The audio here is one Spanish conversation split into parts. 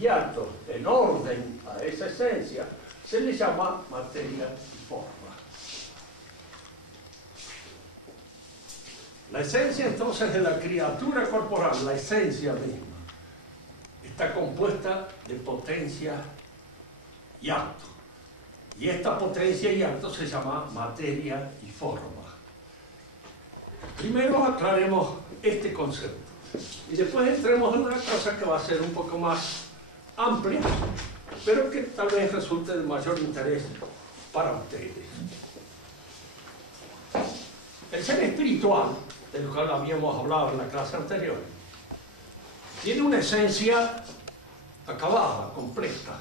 y actos en orden a esa esencia, se le llama materia y forma. La esencia entonces de la criatura corporal, la esencia misma, está compuesta de potencia y acto. Y esta potencia y acto se llama materia y forma. Primero aclaremos este concepto y después entremos en una cosa que va a ser un poco más amplia, pero que tal vez resulte de mayor interés para ustedes. El ser espiritual, del cual habíamos hablado en la clase anterior, tiene una esencia acabada, completa,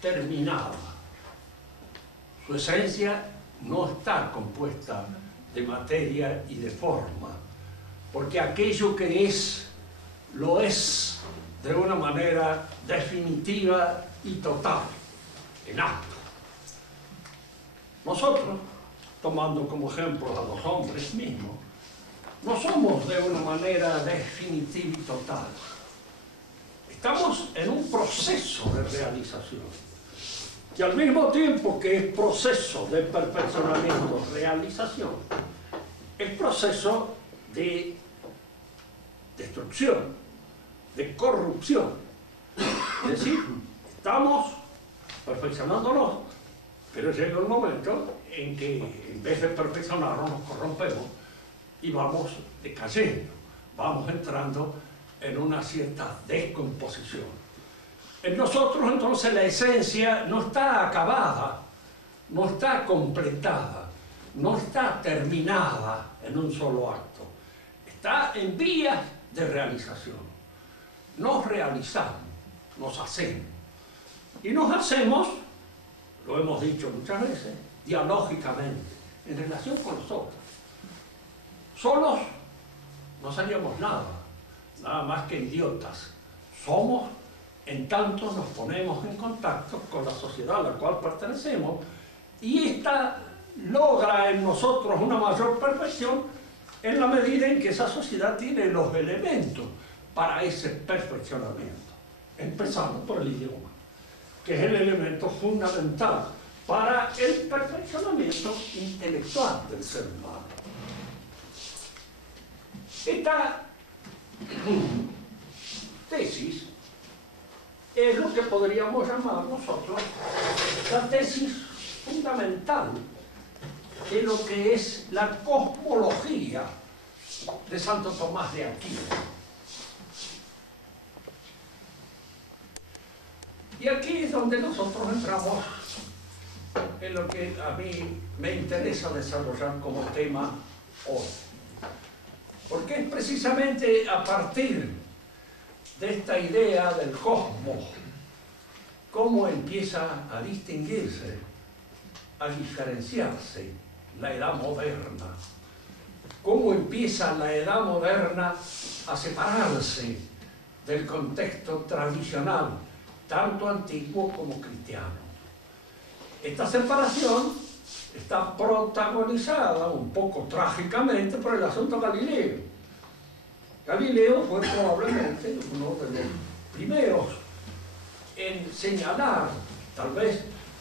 terminada. Su esencia no está compuesta de materia y de forma, porque aquello que es, lo es de una manera definitiva y total, en acto. Nosotros, tomando como ejemplo a los hombres mismos, no somos de una manera definitiva y total. Estamos en un proceso de realización, que al mismo tiempo que es proceso de perfeccionamiento, realización, es proceso de destrucción, de corrupción. Es decir, estamos perfeccionándonos, pero llega un momento en que en vez de perfeccionarnos nos corrompemos y vamos decayendo, vamos entrando en una cierta descomposición. En nosotros entonces la esencia no está acabada, no está completada, no está terminada en un solo acto, está en vías de realización. Nos realizamos, nos hacemos. Y nos hacemos, lo hemos dicho muchas veces, dialógicamente, en relación con los otros. Solos no seríamos nada, nada más que idiotas. Somos en tanto nos ponemos en contacto con la sociedad a la cual pertenecemos, y esta logra en nosotros una mayor perfección en la medida en que esa sociedad tiene los elementos para ese perfeccionamiento, empezando por el idioma, que es el elemento fundamental para el perfeccionamiento intelectual del ser humano. Esta tesis es lo que podríamos llamar nosotros la tesis fundamental de lo que es la cosmología de Santo Tomás de Aquino. Y aquí es donde nosotros entramos en lo que a mí me interesa desarrollar como tema hoy. Porque es precisamente a partir de esta idea del cosmos cómo empieza a distinguirse, a diferenciarse la edad moderna, cómo empieza la edad moderna a separarse del contexto tradicional, tanto antiguo como cristiano. Esta separación está protagonizada un poco trágicamente por el asunto Galileo. Galileo fue probablemente uno de los primeros en señalar, tal vez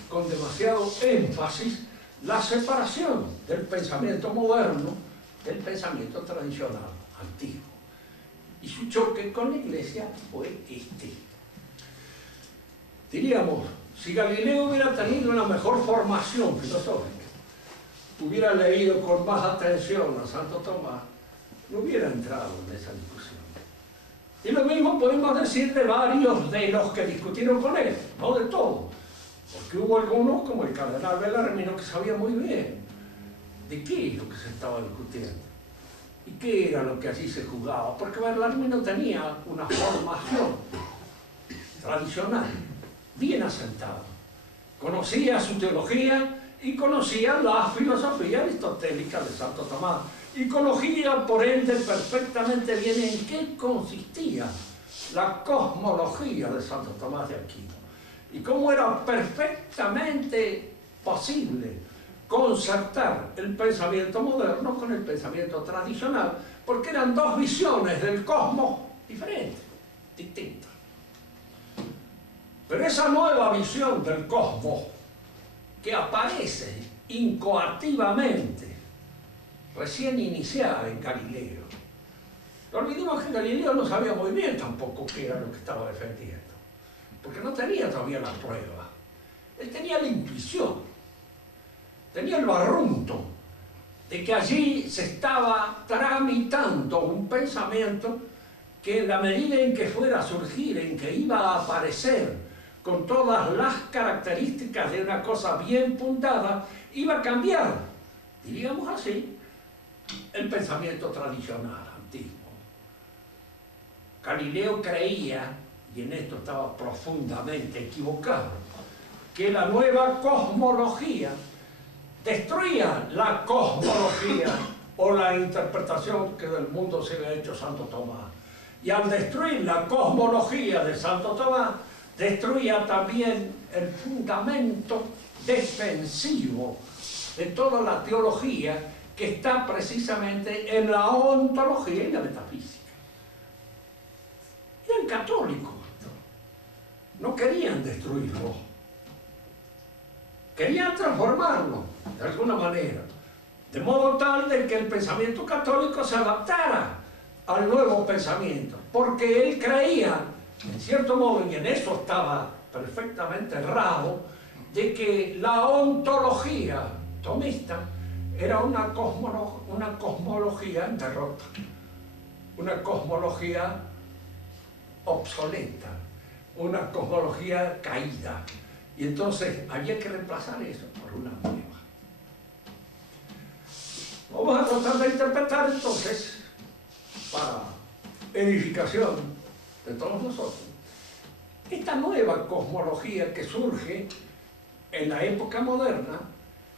con demasiado énfasis, la separación del pensamiento moderno del pensamiento tradicional, antiguo. Y su choque con la Iglesia fue este. Diríamos, si Galileo hubiera tenido una mejor formación filosófica, hubiera leído con más atención a Santo Tomás, no hubiera entrado en esa discusión. Y lo mismo podemos decir de varios de los que discutieron con él, no de todos, porque hubo algunos, como el cardenal Bellarmino, que sabía muy bien de qué es lo que se estaba discutiendo y qué era lo que allí se jugaba, porque Bellarmino tenía una formación tradicional, bien asentada, conocía su teología y conocía la filosofía aristotélica de Santo Tomás, y conocía por ende perfectamente bien en qué consistía la cosmología de Santo Tomás de Aquino y cómo era perfectamente posible concertar el pensamiento moderno con el pensamiento tradicional, porque eran dos visiones del cosmos diferentes, distintas. Pero esa nueva visión del cosmos que aparece incoativamente, recién iniciada en Galileo. No olvidemos que Galileo no sabía muy bien tampoco qué era lo que estaba defendiendo, porque no tenía todavía la prueba. Él tenía la intuición, tenía el barrunto de que allí se estaba tramitando un pensamiento que en la medida en que fuera a surgir, en que iba a aparecer con todas las características de una cosa bien fundada, iba a cambiar, diríamos así, el pensamiento tradicional, antiguo. Galileo creía, y en esto estaba profundamente equivocado, que la nueva cosmología destruía la cosmología o la interpretación que del mundo se había hecho Santo Tomás. Y al destruir la cosmología de Santo Tomás, destruía también el fundamento defensivo de toda la teología que está precisamente en la ontología y la metafísica. Eran católicos, no querían destruirlo, querían transformarlo de alguna manera, de modo tal de que el pensamiento católico se adaptara al nuevo pensamiento, porque él creía, en cierto modo, y en eso estaba perfectamente errado, de que la ontología tomista era una cosmología en derrota, una cosmología obsoleta, una cosmología caída. Y entonces había que reemplazar eso por una nueva. Vamos a tratar de interpretar entonces, para edificación de todos nosotros, esta nueva cosmología que surge en la época moderna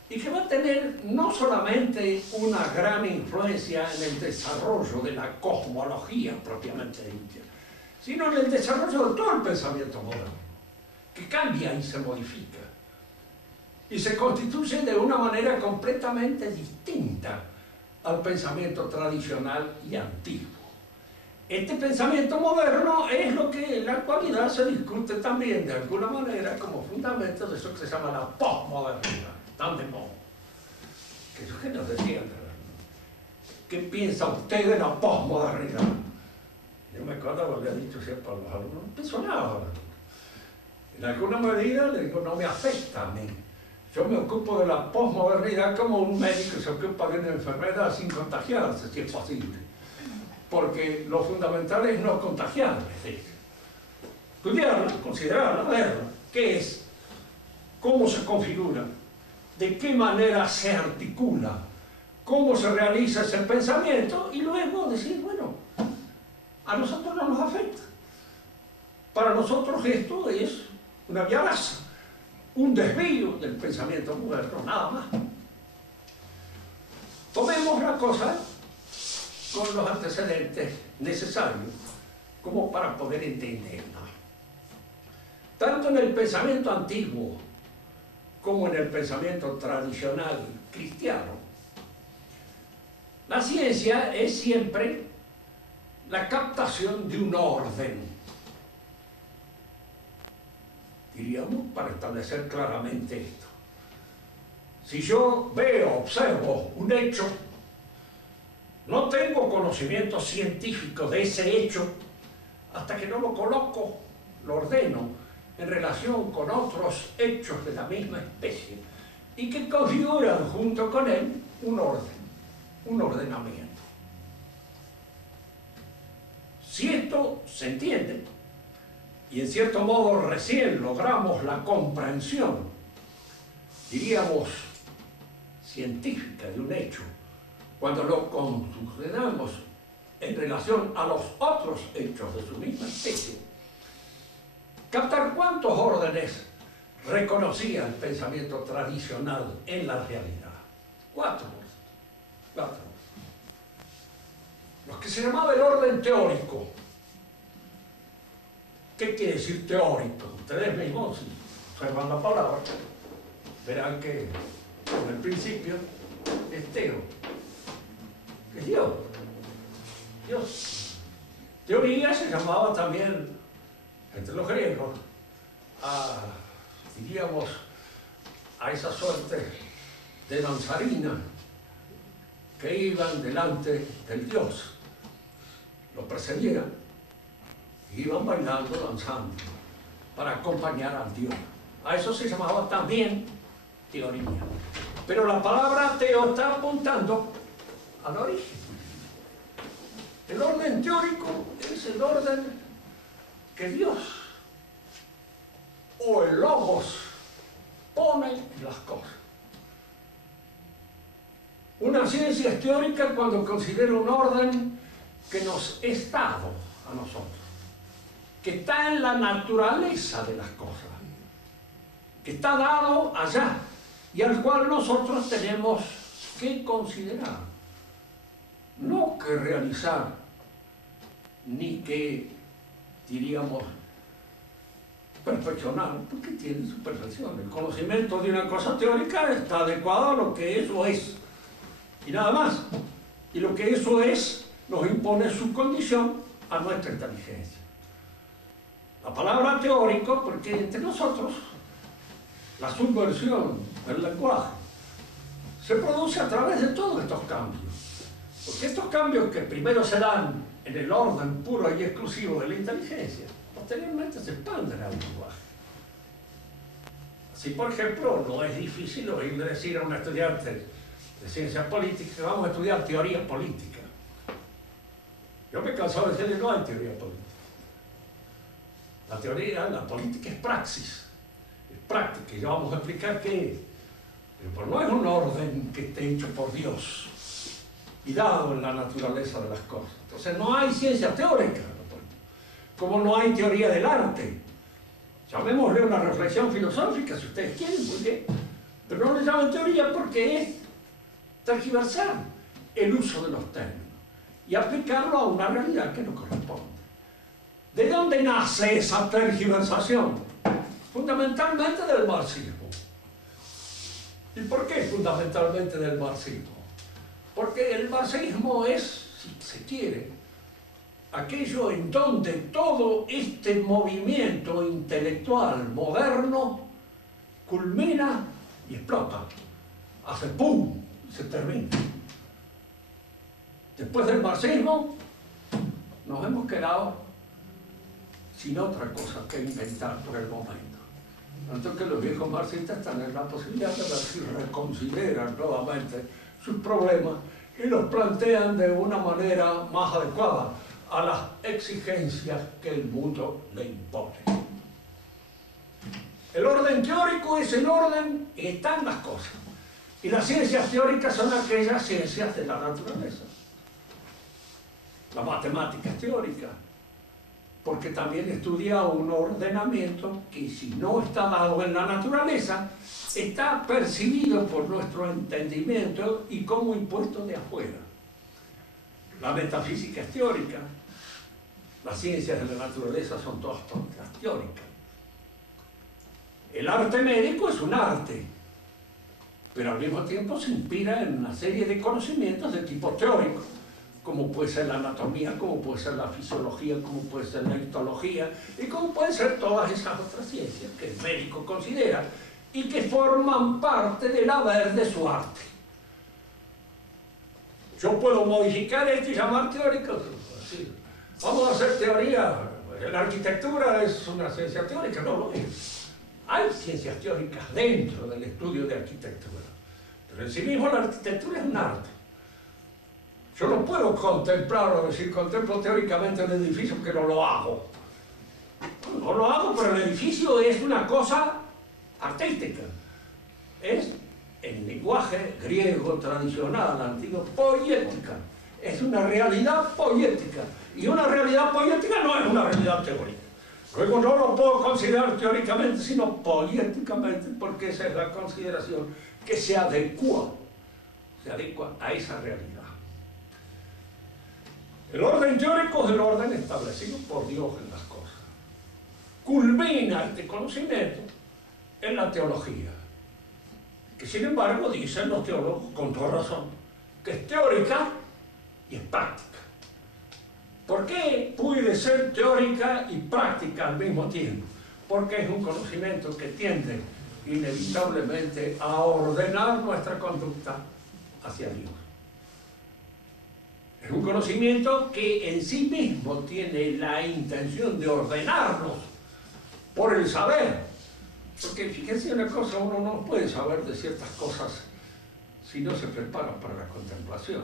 y que va a tener no solamente una gran influencia en el desarrollo de la cosmología propiamente dicha, sino en el desarrollo de todo el pensamiento moderno, que cambia y se modifica y se constituye de una manera completamente distinta al pensamiento tradicional y antiguo. Este pensamiento moderno es lo que en la actualidad se discute también de alguna manera como fundamento de eso que se llama la posmodernidad, tan de moda. Que eso que nos decían, ¿qué piensa usted de la posmodernidad? Yo me acuerdo que había dicho siempre a los alumnos, no pienso nada. En alguna medida le digo, no me afecta a mí. Yo me ocupo de la posmodernidad como un médico se ocupa de una enfermedad sin contagiarse, si es posible. Porque lo fundamental es no contagiarme. Estudiarla, considerarla, verla. ¿Qué es? ¿Cómo se configura? ¿De qué manera se articula? ¿Cómo se realiza ese pensamiento? Y luego decir, bueno, a nosotros no nos afecta. Para nosotros esto es una viaraza, un desvío del pensamiento moderno, nada más. Tomemos la cosa con los antecedentes necesarios como para poder entenderla. Tanto en el pensamiento antiguo como en el pensamiento tradicional cristiano, la ciencia es siempre la captación de un orden, diríamos, para establecer claramente esto. Si yo veo, observo un hecho, no tengo conocimiento científico de ese hecho hasta que no lo coloco, lo ordeno en relación con otros hechos de la misma especie y que configuran junto con él un orden, un ordenamiento. Si esto se entiende, y en cierto modo recién logramos la comprensión, diríamos, científica de un hecho, cuando lo consideramos en relación a los otros hechos de su misma especie, captar cuántos órdenes reconocía el pensamiento tradicional en la realidad. 4. Los que se llamaba el orden teórico. ¿Qué quiere decir teórico? Ustedes mismos, si observan la palabra, verán que en el principio es teo, que es Dios. Dios. Teoría se llamaba también, entre los griegos, diríamos, a esa suerte de danzarina que iban delante del Dios, lo precedieran, y iban bailando, danzando, para acompañar al Dios. A eso se llamaba también teoría. Pero la palabra teo está apuntando al origen. El orden teórico es el orden que Dios o el logos pone en las cosas. Una ciencia es teórica cuando considera un orden que nos es dado a nosotros, que está en la naturaleza de las cosas, que está dado allá y al cual nosotros tenemos que considerar, no que realizar, ni que, diríamos, perfeccionar, porque tiene su perfección. El conocimiento de una cosa teórica está adecuado a lo que eso es, y nada más. Y lo que eso es nos impone su condición a nuestra inteligencia. La palabra teórico, porque entre nosotros la subversión del lenguaje se produce a través de todos estos cambios. Porque estos cambios que primero se dan en el orden puro y exclusivo de la inteligencia, posteriormente se expanden al lenguaje. Así, por ejemplo, no es difícil oírle decir a un estudiante de ciencias políticas que vamos a estudiar teoría política. Yo me he cansado de decirle, no hay teoría política. La política es praxis, es práctica, y ya vamos a explicar qué es. Pero no es un orden que esté hecho por Dios y dado en la naturaleza de las cosas. Entonces no hay ciencia teórica, como no hay teoría del arte. Llamémosle una reflexión filosófica, si ustedes quieren, muy bien. Pero no le llaman teoría porque es tergiversar el uso de los términos y aplicarlo a una realidad que no corresponde. ¿De dónde nace esa tergiversación? Fundamentalmente del marxismo. ¿Y por qué fundamentalmente del marxismo? Porque el marxismo es, si se quiere, aquello en donde todo este movimiento intelectual moderno culmina y explota, hace pum y se termina. Después del marxismo nos hemos quedado sin otra cosa que inventar por el momento. Tanto que los viejos marxistas están en la posibilidad de ver si reconsideran nuevamente sus problemas y los plantean de una manera más adecuada a las exigencias que el mundo le impone. El orden teórico es el orden que está en las cosas. Y las ciencias teóricas son aquellas ciencias de la naturaleza. La matemática es teórica, porque también estudia un ordenamiento que, si no está dado en la naturaleza, está percibido por nuestro entendimiento y como impuesto de afuera. La metafísica es teórica, las ciencias de la naturaleza son todas teóricas. El arte médico es un arte, pero al mismo tiempo se inspira en una serie de conocimientos de tipo teórico, como puede ser la anatomía, como puede ser la fisiología, como puede ser la histología, y como pueden ser todas esas otras ciencias que el médico considera y que forman parte del haber de su arte. Yo puedo modificar esto y llamar teórico. Sí. Vamos a hacer teoría. La arquitectura es una ciencia teórica, no lo es. Hay ciencias teóricas dentro del estudio de arquitectura, pero en sí mismo la arquitectura es un arte. Yo no puedo contemplar o decir contemplo teóricamente el edificio, que no lo hago. No lo hago, pero el edificio es una cosa artística. Es el lenguaje griego tradicional, antiguo, poética. Es una realidad poética. Y una realidad poética no es una realidad teórica. Luego no lo puedo considerar teóricamente, sino poéticamente, porque esa es la consideración que se adecua a esa realidad. El orden teórico es el orden establecido por Dios en las cosas. Culmina este conocimiento en la teología, que sin embargo dicen los teólogos con toda razón, que es teórica y es práctica. ¿Por qué puede ser teórica y práctica al mismo tiempo? porque es un conocimiento que tiende inevitablemente a ordenar nuestra conducta hacia Dios. Es un conocimiento que en sí mismo tiene la intención de ordenarnos por el saber. Porque fíjense una cosa, uno no puede saber de ciertas cosas si no se prepara para la contemplación.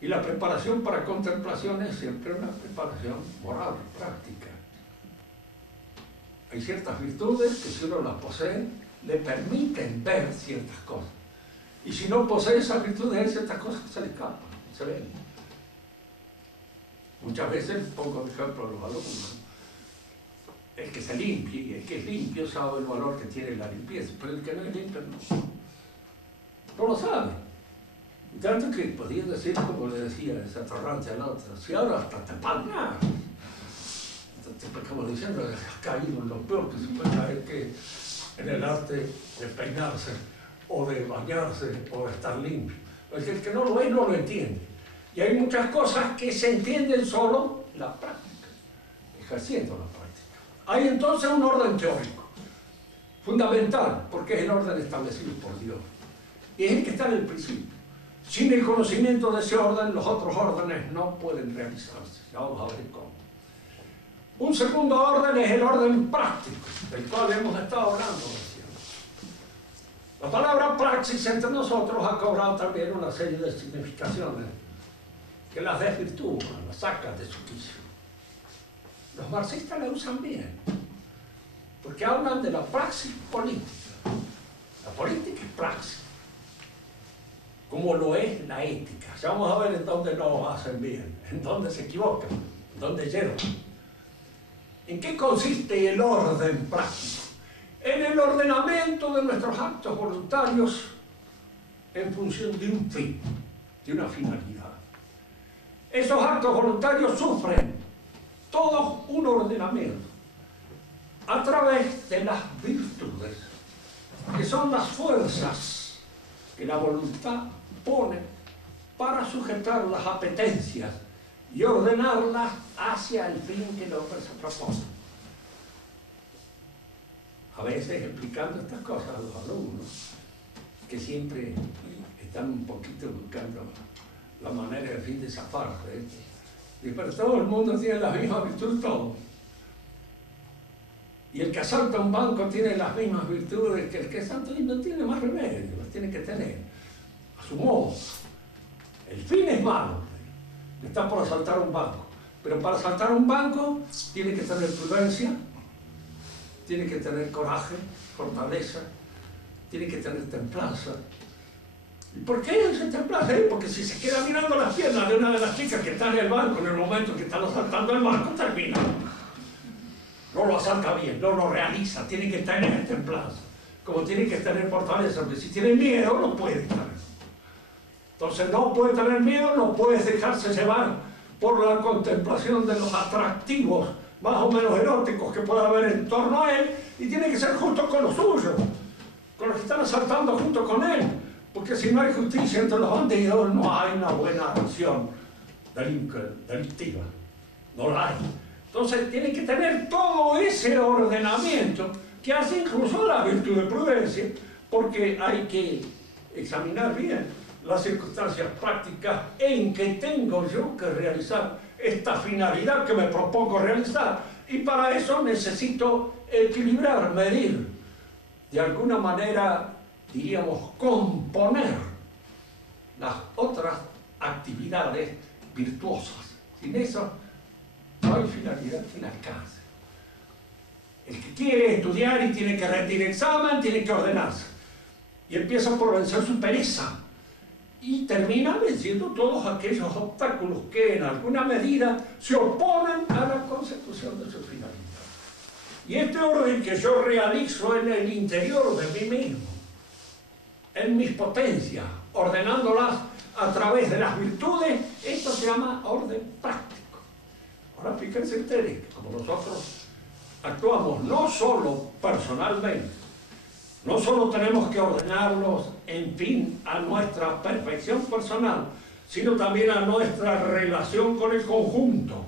Y la preparación para contemplación es siempre una preparación moral, práctica. Hay ciertas virtudes que si uno las posee, le permiten ver ciertas cosas. Y si no posee esas virtudes, hay ciertas cosas que se le escapan, se ven. Muchas veces pongo de ejemplo a los alumnos. El que se limpie y el que es limpio sabe el valor que tiene la limpieza, pero el que no es limpio no lo sabe. Y tanto que podía decir, como le decía ese atorrante al otro, si ahora hasta te palmas, como diciendo, has caído en lo peor que se puede caer, que en el arte de peinarse, o de bañarse, o de estar limpio. El que no lo ve, no lo entiende. Y hay muchas cosas que se entienden solo en la práctica, ejerciendo la práctica. Hay entonces un orden teórico, fundamental, porque es el orden establecido por Dios. Y es el que está en el principio. Sin el conocimiento de ese orden, los otros órdenes no pueden realizarse. Ya vamos a ver cómo. Un segundo orden es el orden práctico, del cual hemos estado hablando recién. La palabra praxis entre nosotros ha cobrado también una serie de significaciones que las desvirtúan, las sacan de su quicio. Los marxistas la usan bien, porque hablan de la praxis política. La política es praxis, como lo es la ética. Ya vamos a ver en dónde lo hacen bien, en dónde se equivocan, en dónde yerran. ¿En qué consiste el orden práctico? En el ordenamiento de nuestros actos voluntarios en función de un fin, de una finalidad. Esos actos voluntarios sufren todos un ordenamiento a través de las virtudes, que son las fuerzas que la voluntad pone para sujetar las apetencias y ordenarlas hacia el fin que el hombre se propone. A veces explicando estas cosas a los alumnos, que siempre están un poquito buscando la manera de fin de zafarse, pero todo el mundo tiene las mismas virtudes, todo. Y el que asalta un banco tiene las mismas virtudes que el que asalta y no tiene más remedio, las tiene que tener a su modo. El fin es malo, está por asaltar un banco, pero para asaltar un banco tiene que tener prudencia, tiene que tener coraje, fortaleza, tiene que tener templanza. ¿Y por qué esa templanza? Porque si se queda mirando las piernas de una de las chicas que está en el banco en el momento que están asaltando el banco, termina. No lo asalta bien, no lo realiza, tiene que tener templanza, como tiene que tener fortaleza, porque si tiene miedo no puede tener. Entonces no puede tener miedo, no puede dejarse llevar por la contemplación de los atractivos más o menos eróticos que pueda haber en torno a él, y tiene que ser justo con los suyos, con los que están asaltando junto con él, porque si no hay justicia entre los bandidos no hay una buena acción delictiva, no la hay. Entonces tiene que tener todo ese ordenamiento que hace incluso la virtud de prudencia, porque hay que examinar bien las circunstancias prácticas en que tengo yo que realizar esta finalidad que me propongo realizar, y para eso necesito equilibrar, medir, de alguna manera, diríamos, componer las otras actividades virtuosas. Sin eso no hay finalidad que alcance. El que quiere estudiar y tiene que rendir examen, tiene que ordenarse. Y empieza por vencer su pereza. Y termina venciendo todos aquellos obstáculos que en alguna medida se oponen a la consecución de su finalidad. Y este orden que yo realizo en el interior de mí mismo, en mis potencias, ordenándolas a través de las virtudes, esto se llama orden práctico. Ahora fíjense ustedes que como nosotros actuamos no solo personalmente, no solo tenemos que ordenarlos en fin a nuestra perfección personal, sino también a nuestra relación con el conjunto.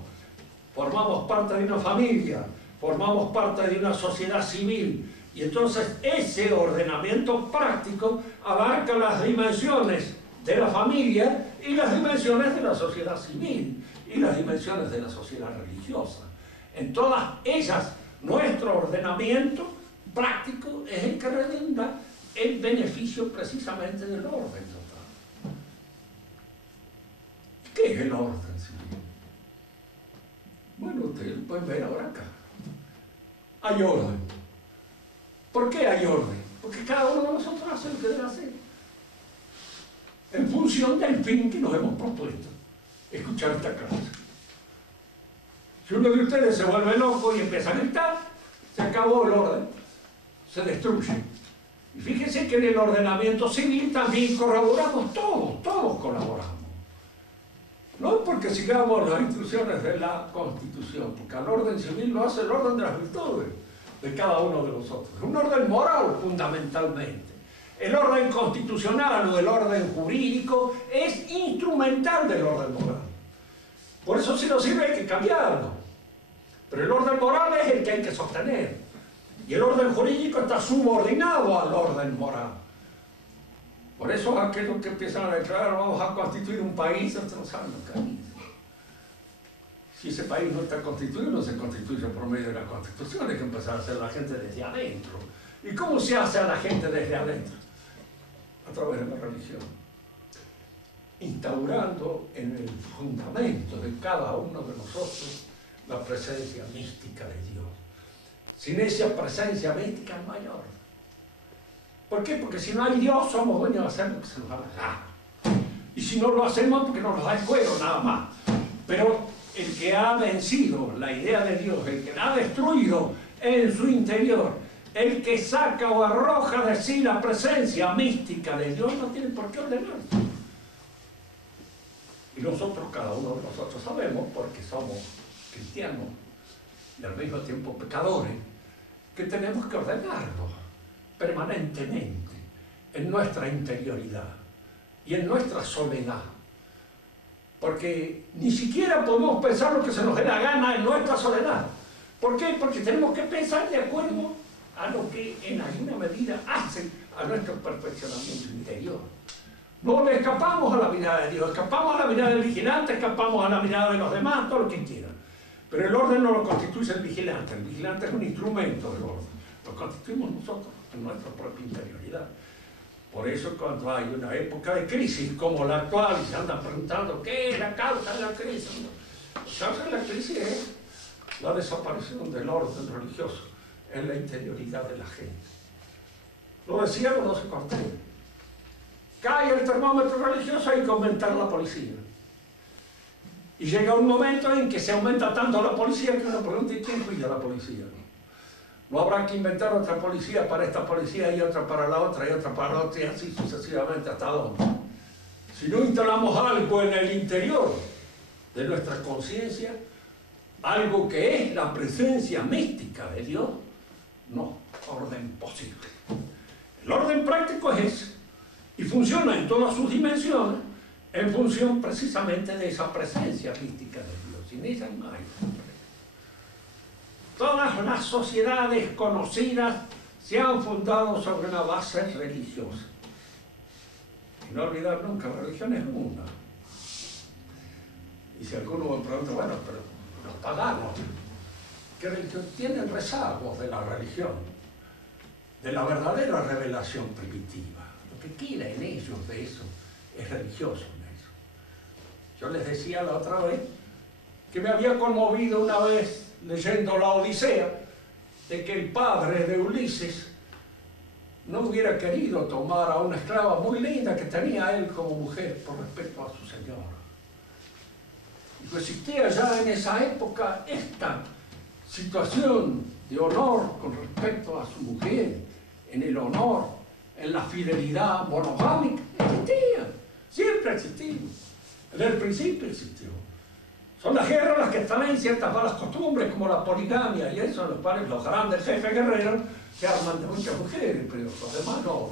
Formamos parte de una familia, formamos parte de una sociedad civil. Y entonces ese ordenamiento práctico abarca las dimensiones de la familia y las dimensiones de la sociedad civil y las dimensiones de la sociedad religiosa. En todas ellas, nuestro ordenamiento práctico es el que redunda el beneficio precisamente del orden total. ¿Qué es el orden civil? Bueno, ustedes pueden ver ahora acá. Hay orden. ¿Por qué hay orden? Porque cada uno de nosotros hace lo que debe hacer, en función del fin que nos hemos propuesto, escuchar esta clase. Si uno de ustedes se vuelve loco y empieza a gritar, se acabó el orden, se destruye. Y fíjense que en el ordenamiento civil también colaboramos todos colaboramos. No porque sigamos las instrucciones de la Constitución, porque el orden civil lo hace el orden de las virtudes de cada uno de nosotros. Es un orden moral fundamentalmente. El orden constitucional o el orden jurídico es instrumental del orden moral. Por eso si no sirve hay que cambiarlo. Pero el orden moral es el que hay que sostener. Y el orden jurídico está subordinado al orden moral. Por eso aquellos que empiezan a declarar vamos a constituir un país, ustedes no saben lo que hay. Si ese país no está constituido, no se constituye por medio de la Constitución, hay que empezar a hacer la gente desde adentro. ¿Y cómo se hace a la gente desde adentro? A través de la religión. Instaurando en el fundamento de cada uno de nosotros la presencia mística de Dios. Sin esa presencia mística no hay orden. ¿Por qué? Porque si no hay Dios, somos dueños de hacer lo que se nos da la gana. Y si no lo hacemos, porque nos da el cuero nada más. Pero el que ha vencido la idea de Dios, el que la ha destruido en su interior, el que saca o arroja de sí la presencia mística de Dios, no tiene por qué ordenarse. Y nosotros, cada uno de nosotros sabemos, porque somos cristianos y al mismo tiempo pecadores, que tenemos que ordenarlo permanentemente en nuestra interioridad y en nuestra soledad. Porque ni siquiera podemos pensar lo que se nos dé la gana en nuestra soledad. ¿Por qué? Porque tenemos que pensar de acuerdo a lo que en alguna medida hace a nuestro perfeccionamiento interior. No le escapamos a la mirada de Dios, escapamos a la mirada del vigilante, escapamos a la mirada de los demás, todo lo que quieran. Pero el orden no lo constituye el vigilante es un instrumento del orden, lo constituimos nosotros en nuestra propia interioridad. Por eso cuando hay una época de crisis como la actual y se andan preguntando ¿qué es la causa de la crisis? La causa de la crisis es la desaparición del orden religioso en la interioridad de la gente. Lo decía José Cortés. Cae el termómetro religioso, hay que aumentar la policía. Y llega un momento en que se aumenta tanto la policía que uno pregunta ¿y quién cuida la policía? No habrá que inventar otra policía para esta policía y otra para la otra y otra para la otra y así sucesivamente hasta dónde. Si no instalamos algo en el interior de nuestra conciencia, algo que es la presencia mística de Dios, no, orden posible. El orden práctico es ese y funciona en todas sus dimensiones en función precisamente de esa presencia mística de Dios. Sin ella no hay. Todas las sociedades conocidas se han fundado sobre una base religiosa. Y no olvidar nunca, la religión es una. Y si alguno me pregunta, bueno, pero los paganos, ¿qué religión? Tienen rezagos de la religión, de la verdadera revelación primitiva. Lo que queda en ellos de eso es religioso en eso. Yo les decía la otra vez que me había conmovido una vez leyendo la Odisea, de que el padre de Ulises no hubiera querido tomar a una esclava muy linda que tenía él como mujer por respeto a su señor. Y pues existía ya en esa época esta situación de honor con respecto a su mujer, en el honor, en la fidelidad monogámica, existía, siempre ha existido, desde el principio existió. Son las guerras las que traen ciertas malas costumbres, como la poligamia y eso, los grandes jefes guerreros se arman de muchas mujeres, pero los demás no.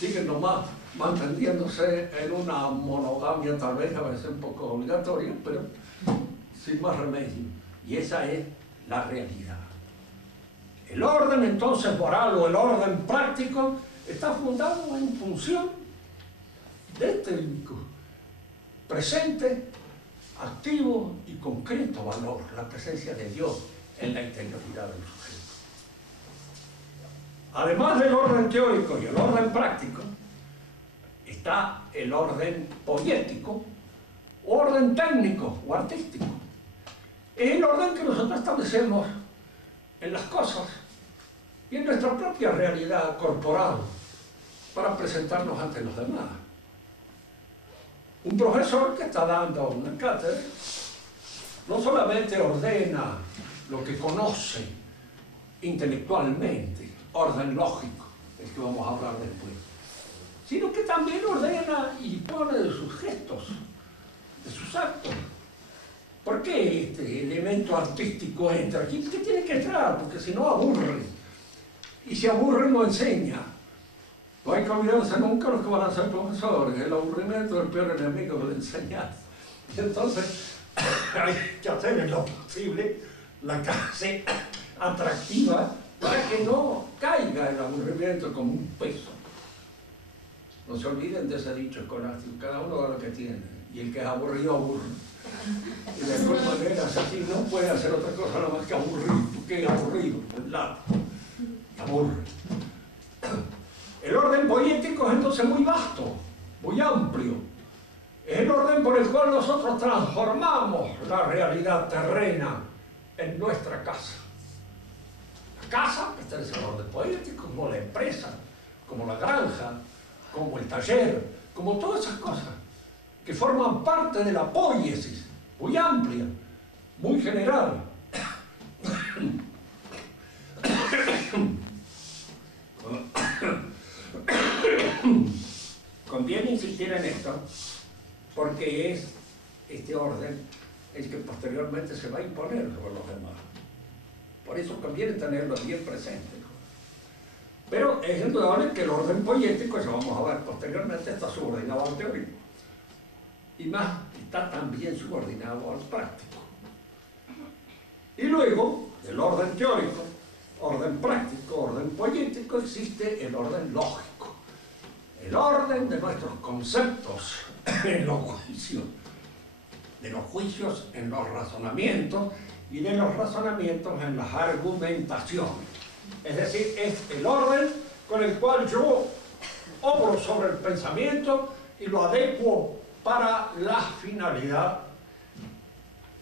Siguen nomás manteniéndose en una monogamia, tal vez a veces un poco obligatoria, pero sin más remedio. Y esa es la realidad. El orden entonces moral o el orden práctico está fundado en función de este presente, activo y concreto valor, la presencia de Dios en la interioridad del sujeto. Además del orden teórico y el orden práctico, está el orden poético, o orden técnico o artístico. Es el orden que nosotros establecemos en las cosas y en nuestra propia realidad corporal para presentarnos ante los demás. Un profesor que está dando una cátedra no solamente ordena lo que conoce intelectualmente, orden lógico, del que vamos a hablar después, sino que también ordena y pone de sus gestos, de sus actos. ¿Por qué este elemento artístico entra aquí? ¿Por qué tiene que entrar? Porque si no aburre. Y si aburre no enseña. No hay que olvidarse nunca los que van a ser profesores. El aburrimiento es el peor enemigo de la enseñanza. Y entonces hay que hacer en lo posible la clase atractiva para que no caiga el aburrimiento como un peso. No se olviden de ese dicho escolástico, cada uno da lo que tiene, y el que es aburrido aburre. Y de alguna manera así no puede hacer otra cosa nada más que aburrir, porque es aburrido, ¿verdad? Aburre. El orden poético es entonces muy vasto, muy amplio. Es el orden por el cual nosotros transformamos la realidad terrena en nuestra casa. La casa pertenece al orden poético, como la empresa, como la granja, como el taller, como todas esas cosas que forman parte de la poiesis, muy amplia, muy general. Conviene insistir en esto porque es este orden el que posteriormente se va a imponer sobre los demás. Por eso conviene tenerlo bien presente. Pero es indudable que el orden poético, eso vamos a ver posteriormente, está subordinado al teórico. Y más, está también subordinado al práctico. Y luego, del orden teórico, orden práctico, orden poético, existe el orden lógico. El orden de nuestros conceptos en los juicios, de los juicios en los razonamientos y de los razonamientos en las argumentaciones. Es decir, es el orden con el cual yo obro sobre el pensamiento y lo adecuo para la finalidad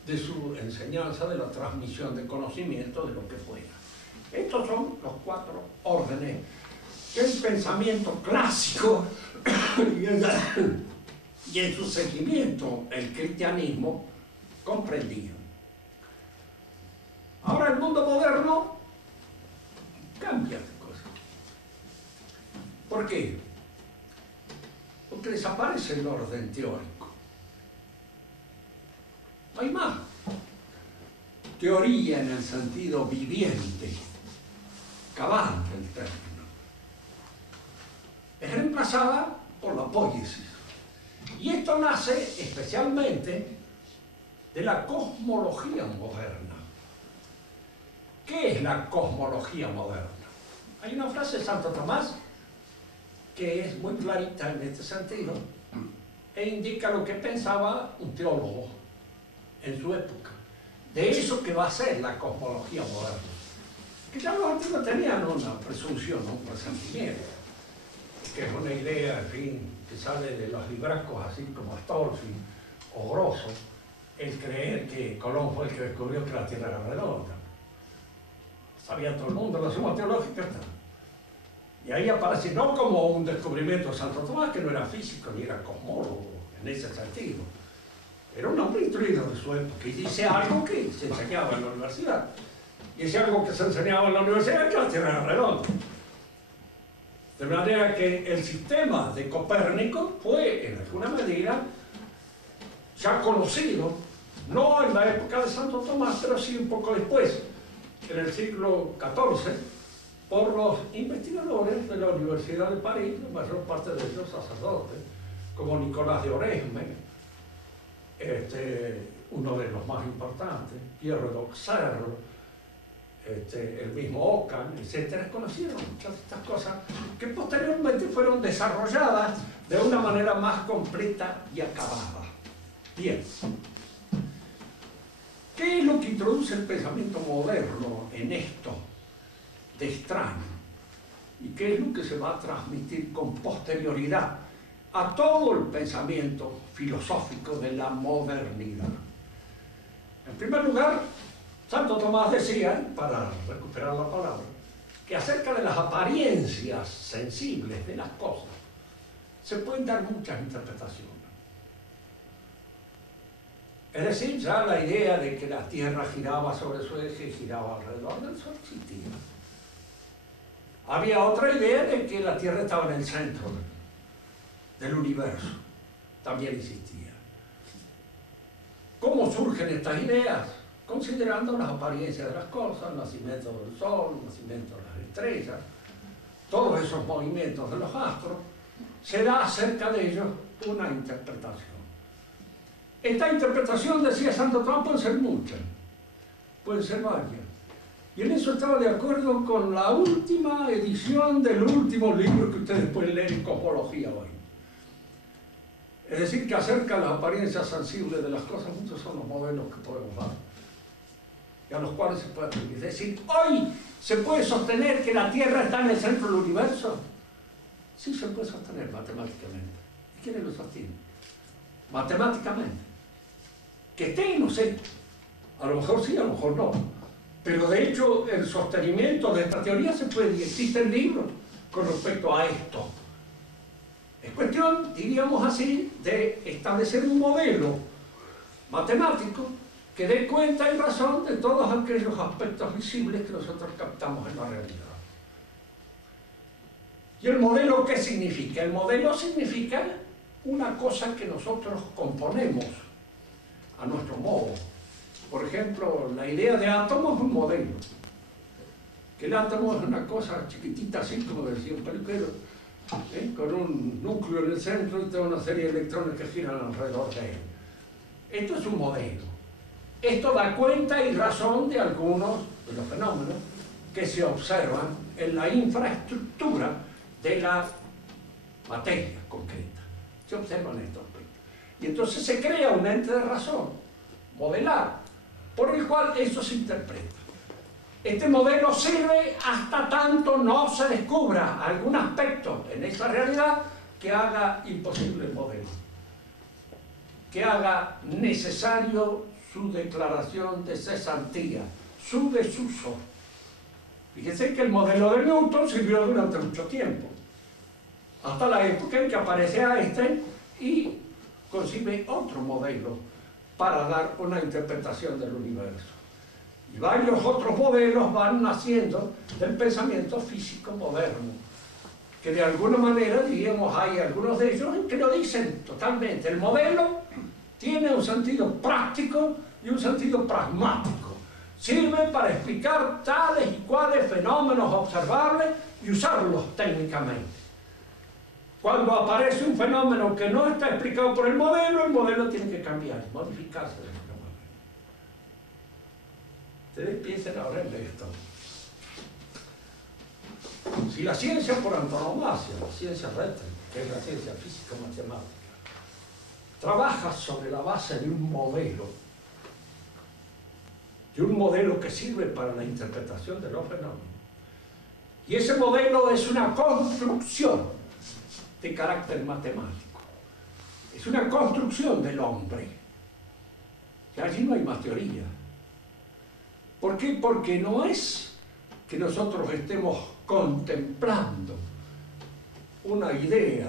de su enseñanza, de la transmisión de conocimiento, de lo que fuera. Estos son los 4 órdenes que el pensamiento clásico y en su seguimiento el cristianismo comprendían. Ahora el mundo moderno cambia de cosa. ¿Por qué? Porque desaparece el orden teórico. No hay más teoría en el sentido viviente, cabal del término. Es reemplazada por la poiesis. Y esto nace especialmente de la cosmología moderna. ¿Qué es la cosmología moderna? Hay una frase de Santo Tomás que es muy clarita en este sentido e indica lo que pensaba un teólogo en su época de eso que va a ser la cosmología moderna. Que ya los antiguos tenían una presunción, un presentimiento, que es una idea, en fin, que sale de los libracos así como Astolfi o Grosso, el creer que Colón fue el que descubrió que la Tierra era redonda. Sabía todo el mundo, la suma teológica está. Y ahí aparece no como un descubrimiento de Santo Tomás, que no era físico ni era cosmólogo en ese sentido. Era un hombre instruido de su época y dice algo que se enseñaba en la universidad. Y ese algo que se enseñaba en la universidad es que la Tierra era redonda. De manera que el sistema de Copérnico fue, en alguna medida, ya conocido, no en la época de Santo Tomás, pero sí un poco después, en el siglo XIV, por los investigadores de la Universidad de París, la mayor parte de ellos sacerdotes, como Nicolás de Oresme, uno de los más importantes, Pierre d'Auxerre, el mismo Ockham, etcétera, conocieron muchas de estas cosas que posteriormente fueron desarrolladas de una manera más completa y acabada. Bien. ¿Qué es lo que introduce el pensamiento moderno en esto de extraño? ¿Y qué es lo que se va a transmitir con posterioridad a todo el pensamiento filosófico de la modernidad? En primer lugar, Santo Tomás decía, para recuperar la palabra, que acerca de las apariencias sensibles de las cosas se pueden dar muchas interpretaciones. Es decir, ya la idea de que la Tierra giraba sobre su eje y giraba alrededor del Sol existía. Había otra idea de que la Tierra estaba en el centro del universo. También existía. ¿Cómo surgen estas ideas? Considerando las apariencias de las cosas, el nacimiento del Sol, el nacimiento de las estrellas, todos esos movimientos de los astros, se da acerca de ellos una interpretación. Esta interpretación, decía Santo Tomás, pueden ser muchas, pueden ser varias. Y en eso estaba de acuerdo con la última edición del último libro que ustedes pueden leer en Cosmología hoy. Es decir, que acerca de las apariencias sensibles de las cosas, muchos son los modelos que podemos dar y a los cuales se puede atribuir. Es decir, hoy se puede sostener que la Tierra está en el centro del universo. Sí, se puede sostener matemáticamente. ¿Y quiénes lo sostienen? Matemáticamente. Que esté, no sé. A lo mejor sí, a lo mejor no. Pero de hecho, el sostenimiento de esta teoría se puede, y existen libros con respecto a esto. Es cuestión, diríamos así, de establecer un modelo matemático que dé cuenta y razón de todos aquellos aspectos visibles que nosotros captamos en la realidad. ¿Y el modelo qué significa? El modelo significa una cosa que nosotros componemos a nuestro modo. Por ejemplo, la idea de átomo es un modelo. Que el átomo es una cosa chiquitita, así como decía un peluquero, con un núcleo en el centro y toda una serie de electrones que giran alrededor de él. Esto es un modelo. Esto da cuenta y razón de algunos de los fenómenos que se observan en la infraestructura de la materia concreta. Se observan estos aspectos. Y entonces se crea un ente de razón, modelar, por el cual eso se interpreta. Este modelo sirve hasta tanto no se descubra algún aspecto en esa realidad que haga imposible el modelo, que haga necesario su declaración de cesantía, su desuso. Fíjense que el modelo de Newton sirvió durante mucho tiempo, hasta la época en que aparece Einstein y concibe otro modelo para dar una interpretación del universo. Y varios otros modelos van naciendo del pensamiento físico moderno, que de alguna manera, diríamos, hay algunos de ellos que lo dicen totalmente. El modelo tiene un sentido práctico y un sentido pragmático. Sirve para explicar tales y cuales fenómenos observables y usarlos técnicamente. Cuando aparece un fenómeno que no está explicado por el modelo tiene que cambiar, modificarse de alguna manera. Ustedes piensen ahora en esto. Si la ciencia por antonomasia, la ciencia recta, que es la ciencia física matemática, trabaja sobre la base de un modelo que sirve para la interpretación de los fenómenos, y ese modelo es una construcción de carácter matemático, es una construcción del hombre, y allí no hay más teoría. ¿Por qué? Porque no es que nosotros estemos contemplando una idea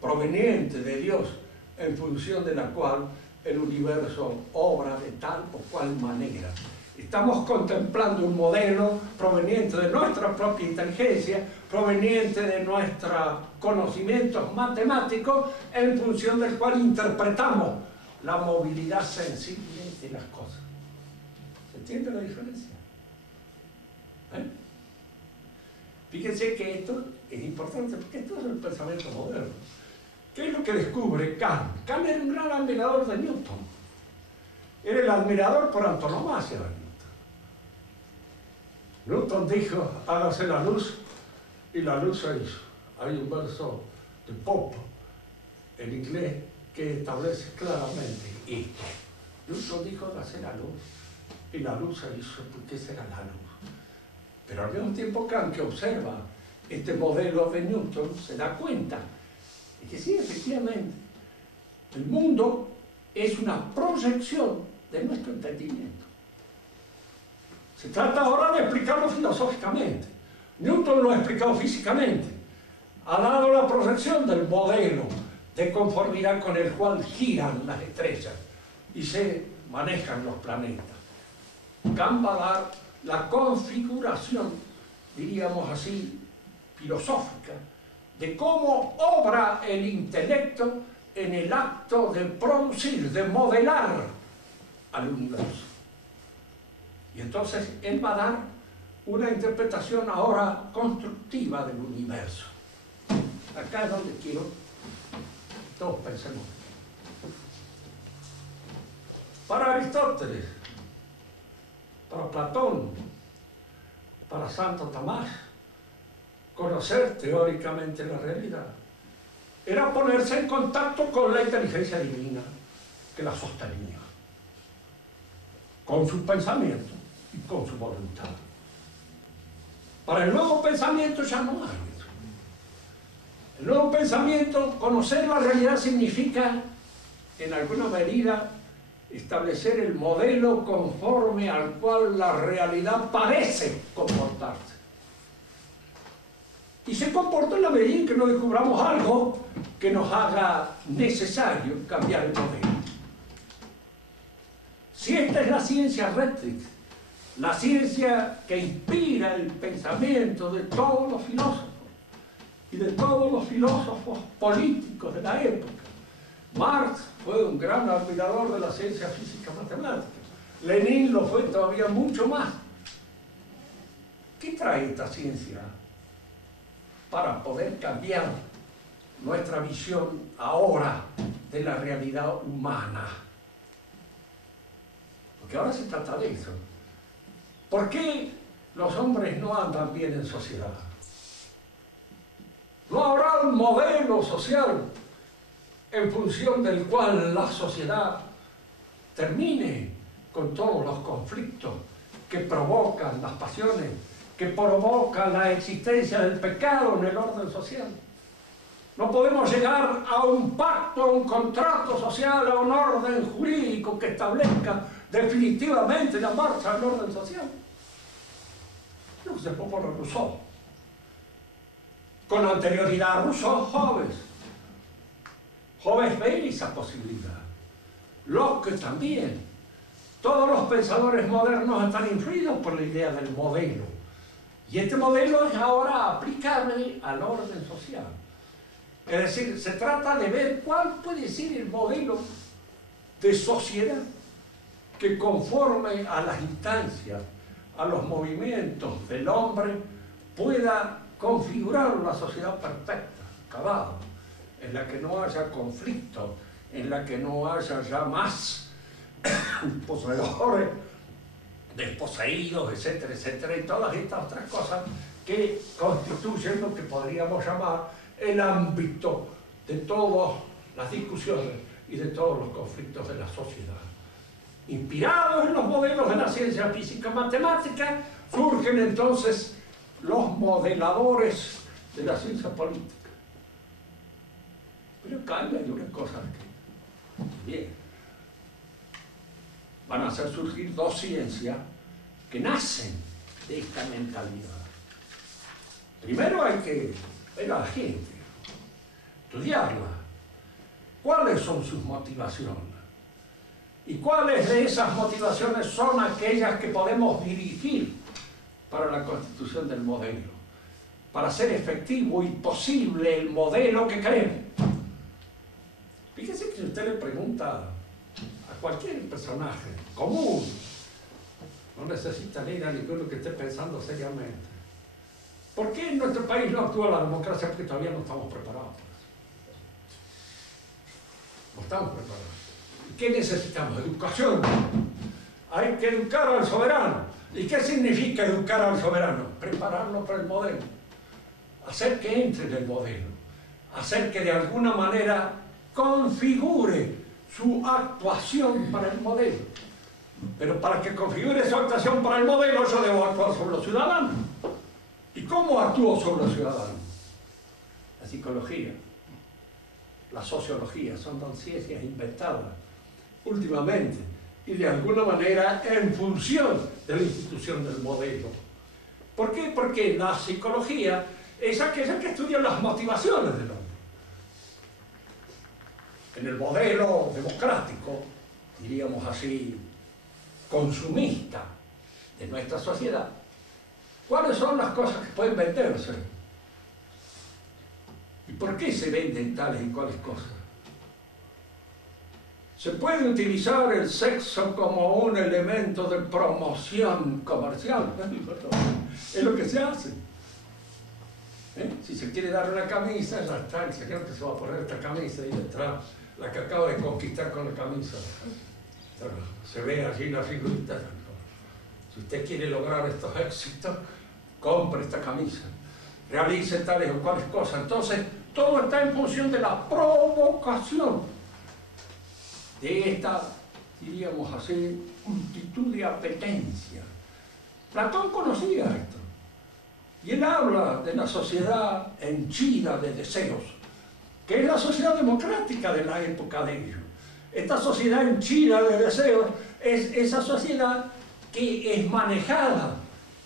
proveniente de Dios en función de la cual el universo obra de tal o cual manera. Estamos contemplando un modelo proveniente de nuestra propia inteligencia, proveniente de nuestros conocimientos matemáticos, en función del cual interpretamos la movilidad sensible de las cosas. ¿Se entiende la diferencia? Fíjense que esto es importante, porque esto es el pensamiento moderno. ¿Qué es lo que descubre Kant? Kant era un gran admirador de Newton. Era el admirador por antonomasia de Newton. Newton dijo, hágase la luz, y la luz se hizo. Hay un verso de Pope, en inglés, que establece claramente esto. Newton dijo, hágase la luz, y la luz se hizo, porque esa era la luz. Pero al mismo tiempo Kant, que observa este modelo de Newton, se da cuenta de que sí, efectivamente, el mundo es una proyección de nuestro entendimiento. Se trata ahora de explicarlo filosóficamente. Newton lo ha explicado físicamente. Ha dado la proyección del modelo de conformidad con el cual giran las estrellas y se manejan los planetas. Kant va a dar la configuración, diríamos así, filosófica, de cómo obra el intelecto en el acto de producir, de modelar al universo. Y entonces él va a dar una interpretación ahora constructiva del universo. Acá es donde quiero que todos pensemos. Para Aristóteles, para Platón, para Santo Tomás, conocer teóricamente la realidad era ponerse en contacto con la inteligencia divina que la sostenía, con su pensamiento y con su voluntad. Para el nuevo pensamiento ya no hay eso. El nuevo pensamiento, conocer la realidad significa, en alguna medida, establecer el modelo conforme al cual la realidad parece comportarse. Y se comporta en la medida en que no descubramos algo que nos haga necesario cambiar el modelo. Si esta es la ciencia rectrix, la ciencia que inspira el pensamiento de todos los filósofos y de todos los filósofos políticos de la época. Marx fue un gran admirador de la ciencia física matemática. Lenin lo fue todavía mucho más. ¿Qué trae esta ciencia para poder cambiar nuestra visión ahora de la realidad humana? Porque ahora se trata de eso. ¿Por qué los hombres no andan bien en sociedad? No habrá un modelo social en función del cual la sociedad termine con todos los conflictos que provocan las pasiones, que provocan la existencia del pecado en el orden social. No podemos llegar a un pacto, a un contrato social, a un orden jurídico que establezca definitivamente la marcha del orden social. Lo que se propone Rousseau. Con anterioridad a Rousseau, Hobbes ve esa posibilidad. Locke también. Todos los pensadores modernos están influidos por la idea del modelo. Y este modelo es ahora aplicable al orden social. Es decir, se trata de ver cuál puede ser el modelo de sociedad que conforme a las instancias, a los movimientos del hombre, pueda configurar una sociedad perfecta, acabada, en la que no haya conflicto, en la que no haya ya más poseedores, desposeídos, etcétera, etcétera, y todas estas otras cosas que constituyen lo que podríamos llamar el ámbito de todas las discusiones y de todos los conflictos de la sociedad. Inspirados en los modelos de la ciencia física matemática, surgen entonces los modeladores de la ciencia política. Pero acá hay una cosa que, bien, van a hacer surgir dos ciencias que nacen de esta mentalidad. Primero hay que ver a la gente, estudiarla. ¿Cuáles son sus motivaciones? ¿Y cuáles de esas motivaciones son aquellas que podemos dirigir para la constitución del modelo? Para hacer efectivo y posible el modelo que queremos. Fíjese que si usted le pregunta a cualquier personaje común, no necesita leer a ninguno que esté pensando seriamente, ¿por qué en nuestro país no actúa la democracia? Porque todavía no estamos preparados para eso. No estamos preparados. ¿Qué necesitamos? Educación. Hay que educar al soberano. ¿Y qué significa educar al soberano? Prepararlo para el modelo, hacer que entre en el modelo, hacer que de alguna manera configure su actuación para el modelo. Pero para que configure su actuación para el modelo, yo debo actuar sobre los ciudadanos. ¿Y cómo actúo sobre los ciudadanos? La psicología, la sociología, son dos ciencias inventadas últimamente y de alguna manera en función de la institución del modelo. ¿Por qué? Porque la psicología es aquella que estudia las motivaciones del hombre. En el modelo democrático, diríamos así, consumista de nuestra sociedad, ¿cuáles son las cosas que pueden venderse? ¿Y por qué se venden tales y cuales cosas? ¿Se puede utilizar el sexo como un elemento de promoción comercial? Es lo que se hace. Si se quiere dar una camisa, ya está, el señor que se va a poner esta camisa y detrás la que acaba de conquistar con la camisa. Se ve allí la figurita. Si usted quiere lograr estos éxitos, compre esta camisa, realice tales o cuales cosas. Entonces, todo está en función de la provocación de esta, diríamos así, multitud de apetencia. Platón conocía esto. Y él habla de la sociedad henchida de deseos, que es la sociedad democrática de la época de ellos. Esta sociedad henchida de deseos es esa sociedad que es manejada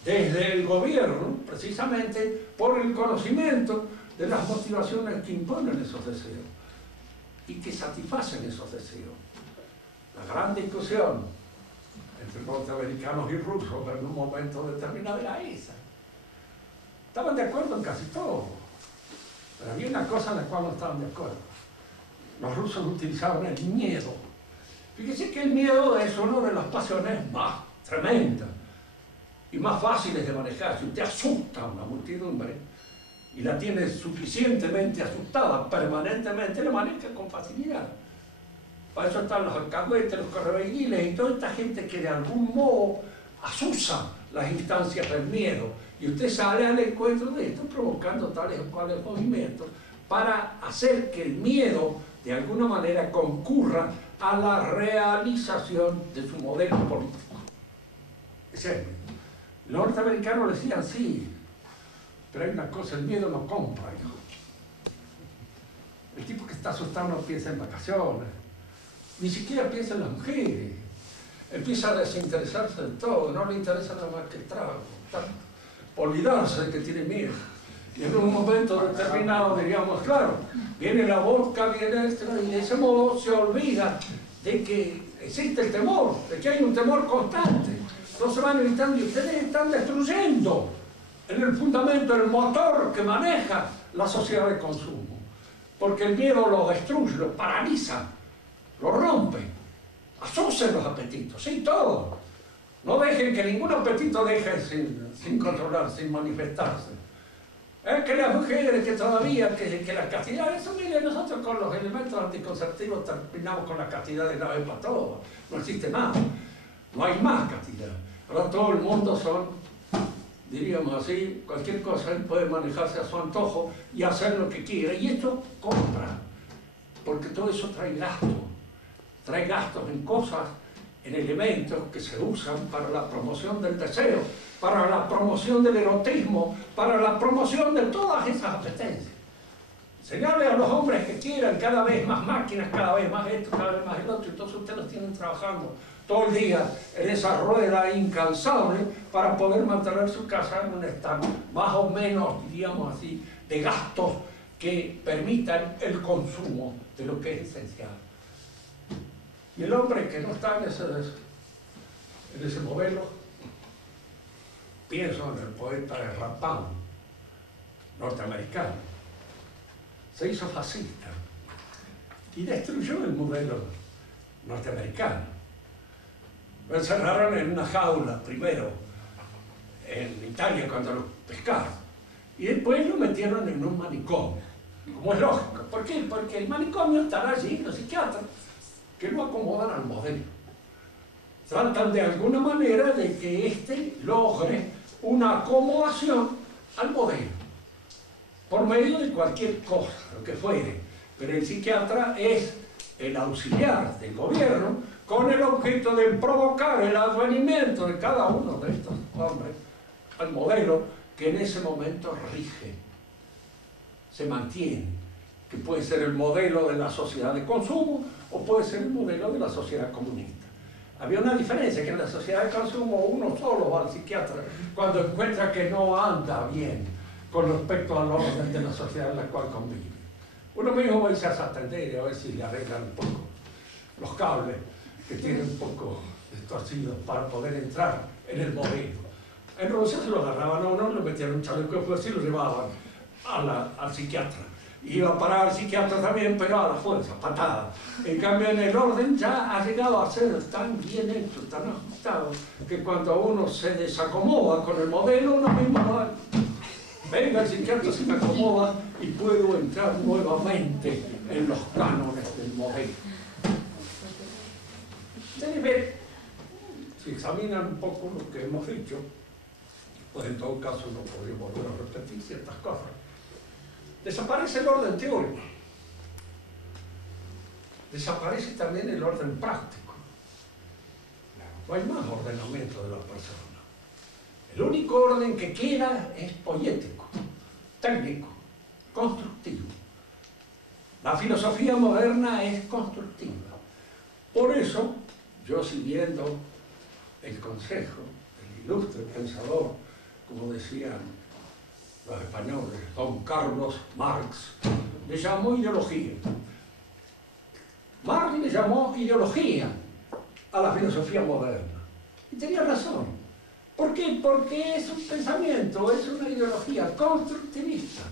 desde el gobierno, precisamente por el conocimiento de las motivaciones que imponen esos deseos y que satisfacen esos deseos. La gran discusión entre norteamericanos y rusos en un momento determinado era esa. Estaban de acuerdo en casi todo, pero había una cosa en la cual no estaban de acuerdo. Los rusos utilizaban el miedo. Fíjese que el miedo es una de las pasiones más tremendas y más fáciles de manejar. Si usted asusta a una multidumbre y la tiene suficientemente asustada permanentemente, la maneja con facilidad. Para eso están los alcahuetes, los correveidilles y toda esta gente que de algún modo asusa las instancias del miedo. Y usted sale al encuentro de esto provocando tales o cuales movimientos para hacer que el miedo de alguna manera concurra a la realización de su modelo político. Ese es el miedo. Los norteamericanos decían sí, pero hay una cosa, el miedo no compra, hijo. El tipo que está asustado no piensa en vacaciones, ni siquiera piensa en las mujeres, empieza a desinteresarse de todo, no le interesa nada más que el trago, olvidarse de que tiene miedo. Y en un momento determinado diríamos, claro, viene la vodka, viene esto, y de ese modo se olvida de que existe el temor, de que hay un temor constante. Entonces van evitando y ustedes están destruyendo en el fundamento el motor que maneja la sociedad de consumo. Porque el miedo lo destruye, lo paraliza, lo rompe, asusen los apetitos, sí, todo. No dejen que ningún apetito deje sin controlar, sin manifestarse. Es que las mujeres, que todavía, que la castidad, eso mire, nosotros con los elementos anticonceptivos terminamos con la castidad de una vez para todas. No existe nada, no hay más castidad. Ahora todo el mundo son, diríamos así, cualquier cosa, él puede manejarse a su antojo y hacer lo que quiera. Y esto compra, porque todo eso trae gastos en cosas, en elementos que se usan para la promoción del deseo, para la promoción del erotismo, para la promoción de todas esas apetencias. Señale a los hombres que quieran cada vez más máquinas, cada vez más esto, cada vez más el otro, entonces ustedes los tienen trabajando todo el día en esa rueda incansable para poder mantener su casa en un estado más o menos, diríamos así, de gastos que permitan el consumo de lo que es esencial. Y el hombre que no está en ese modelo, pienso en el poeta Rapin, norteamericano, se hizo fascista y destruyó el modelo norteamericano. Lo encerraron en una jaula primero en Italia cuando lo pescaron y después lo metieron en un manicomio, como es lógico. ¿Por qué? Porque el manicomio estará allí, los psiquiatras que lo acomodan al modelo. tratan de alguna manera de que éste logre una acomodación al modelo, por medio de cualquier cosa, lo que fuere. Pero el psiquiatra es el auxiliar del gobierno con el objeto de provocar el advenimiento de cada uno de estos hombres al modelo que en ese momento rige, se mantiene, que puede ser el modelo de la sociedad de consumo o puede ser el modelo de la sociedad comunista. Había una diferencia, que en la sociedad de consumo uno solo va al psiquiatra cuando encuentra que no anda bien con respecto al orden de la sociedad en la cual convive. Uno mismo va a irse a atender y a ver si le arreglan un poco los cables que tienen un poco destorcidos para poder entrar en el modelo. En Rusia se lo agarraban a uno, lo metían en un chaleco de fuerza y lo llevaban al psiquiatra. Iba a parar al psiquiatra también, pero a la fuerza, patada. En cambio, en el orden ya ha llegado a ser tan bien hecho, tan ajustado, que cuando uno se desacomoda con el modelo, uno mismo va. Venga, el psiquiatra se me acomoda y puedo entrar nuevamente en los cánones del modelo. Ustedes ven, si examinan un poco lo que hemos dicho, pues en todo caso no podemos volver a repetir ciertas cosas. Desaparece el orden teórico. Desaparece también el orden práctico. No hay más ordenamiento de la persona. El único orden que queda es poético, técnico, constructivo. La filosofía moderna es constructiva. Por eso, yo siguiendo el consejo del ilustre pensador, como decían los españoles, don Carlos Marx, le llamó ideología. Marx le llamó ideología a la filosofía moderna. Y tenía razón. ¿Por qué? Porque es un pensamiento, es una ideología constructivista,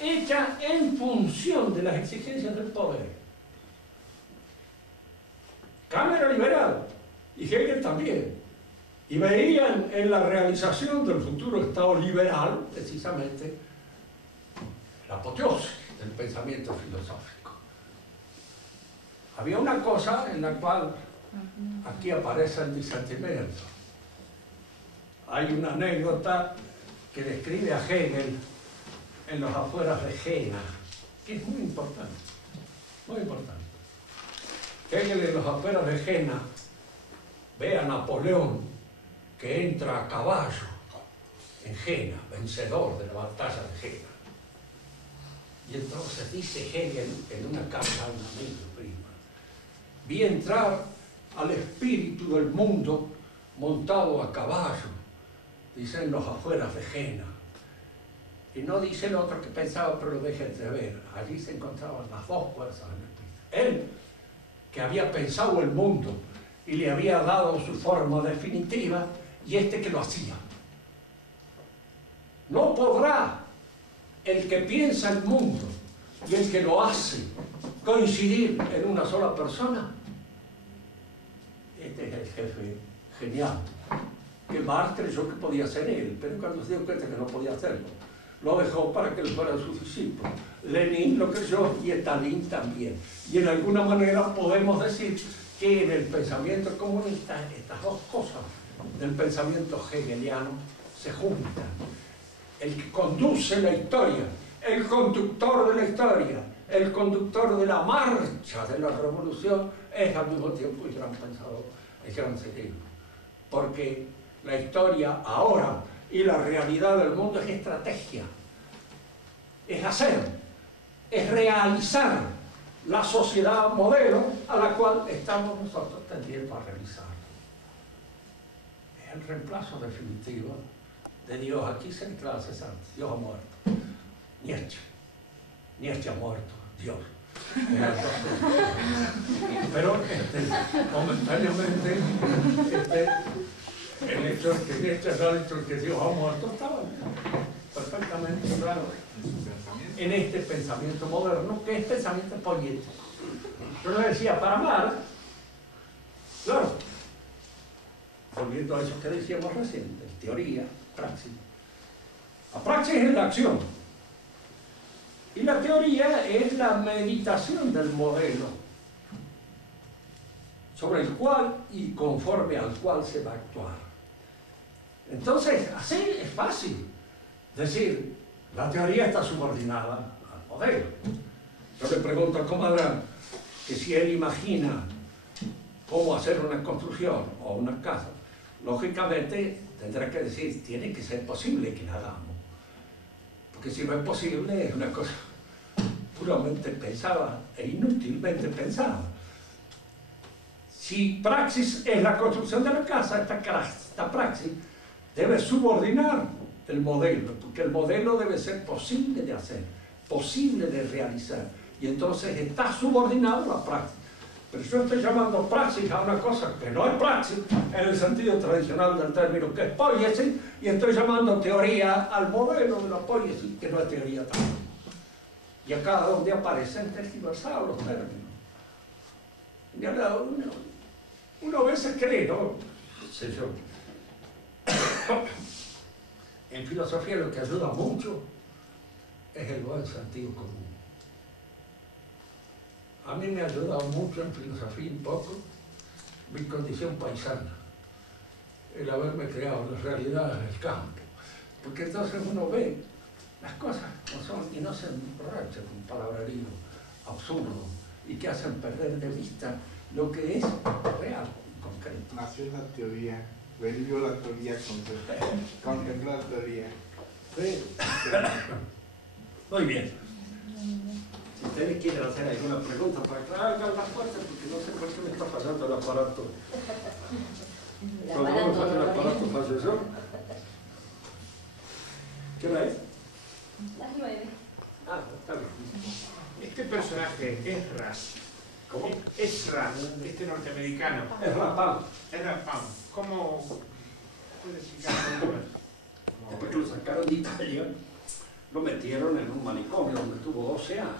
hecha en función de las exigencias del poder. Kant era liberal, y Hegel también. Y veían en la realización del futuro Estado liberal, precisamente, la apoteosis del pensamiento filosófico. Había una cosa en la cual aquí aparece el disentimiento. Hay una anécdota que describe a Hegel en los afueras de Jena, que es muy importante, muy importante. Hegel en los afueras de Jena ve a Napoleón que entra a caballo en Jena, vencedor de la batalla de Jena. Y entonces dice Hegel en una carta a un amigo prima: vi entrar al espíritu del mundo montado a caballo, dice, en los afueras de Jena. Y no dice el otro que pensaba, pero lo deja entrever. Allí se encontraban las dos fuerzas del espíritu. Él, que había pensado el mundo y le había dado su forma definitiva, y este que lo hacía. No podrá el que piensa el mundo y el que lo hace coincidir en una sola persona. Este es el jefe genial, que Marx creyó que podía ser él, pero cuando se dio cuenta que no podía hacerlo, lo dejó para que él fuera su discípulo. Lenin lo creyó y Stalin también. Y en alguna manera podemos decir que en el pensamiento comunista estas dos cosas del pensamiento hegeliano se juntan. El que conduce la historia, el conductor de la historia, el conductor de la marcha de la revolución, es al mismo tiempo el gran pensador, el gran cerebro. Porque la historia ahora y la realidad del mundo es estrategia, es hacer, es realizar la sociedad modelo a la cual estamos nosotros tendiendo a realizar. Es el reemplazo definitivo de Dios. Aquí se declara cesante, Dios ha muerto. Nietzsche ha muerto, Dios. Pero momentáneamente el hecho de que Nietzsche ha dicho que Dios ha muerto estaba perfectamente claro en este pensamiento moderno, que es pensamiento poético. Yo le decía, para amar, claro, volviendo a eso que decíamos recién, teoría, praxis. La praxis es la acción. Y la teoría es la meditación del modelo sobre el cual y conforme al cual se va a actuar. Entonces, así es fácil. Es decir, la teoría está subordinada al modelo. Yo le pregunto al comandante que si él imagina cómo hacer una construcción o una casa, lógicamente tendrá que decir, tiene que ser posible que la hagamos. Porque si no es posible, es una cosa puramente pensada e inútilmente pensada. Si praxis es la construcción de la casa, esta praxis debe subordinar el modelo, porque el modelo debe ser posible de hacer, posible de realizar, y entonces está subordinado a la praxis. Pero yo estoy llamando praxis a una cosa que no es praxis en el sentido tradicional del término, que es poiesis, y estoy llamando teoría al modelo de la poiesis, que no es teoría tampoco. Y acá donde aparecen tergiversados los términos. Y ahora uno a veces cree, ¿no? Sé yo. En filosofía lo que ayuda mucho es el buen sentido común. A mí me ha ayudado mucho en filosofía un poco mi condición paisana, el haberme creado las realidades del campo, porque entonces uno ve las cosas como son y no se emborracha con palabrerío absurdo y que hacen perder de vista lo que es real y concreto. Nació la teoría, vivió la teoría, contempló la teoría. Sí. Muy bien. Si ustedes quieren hacer alguna pregunta para aclarar, hagan las fuertes, porque no sé por qué me está fallando el aparato. Cuando me falla el aparato, fallo yo. ¿Qué hora es? Las 9. Ah, está bien. Este personaje, Ezra, ¿Cómo? Ezra, este norteamericano, Es Rapam. Ezra Pound, ¿cómo puede explicar un poco? Después que lo sacaron de Italia, lo metieron en un manicomio donde estuvo 12 años.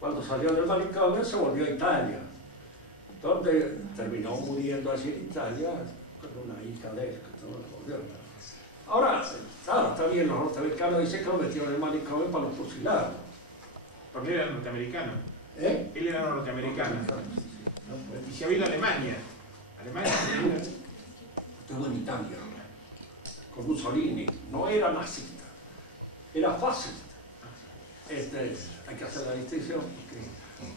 Cuando salió del manicomio se volvió a Italia, donde terminó muriendo allí en Italia con una hija de él, que no lo volvió a Italia. Ahora, claro, está bien, los norteamericanos dicen que lo metieron en el manicomio para los fusilar. Porque él era norteamericano. ¿Eh? Él era norteamericano. Y se había ido a Alemania. Alemania Estuvo en Italia, con Mussolini. No era nazista, era fascista. Hay que hacer la distinción, porque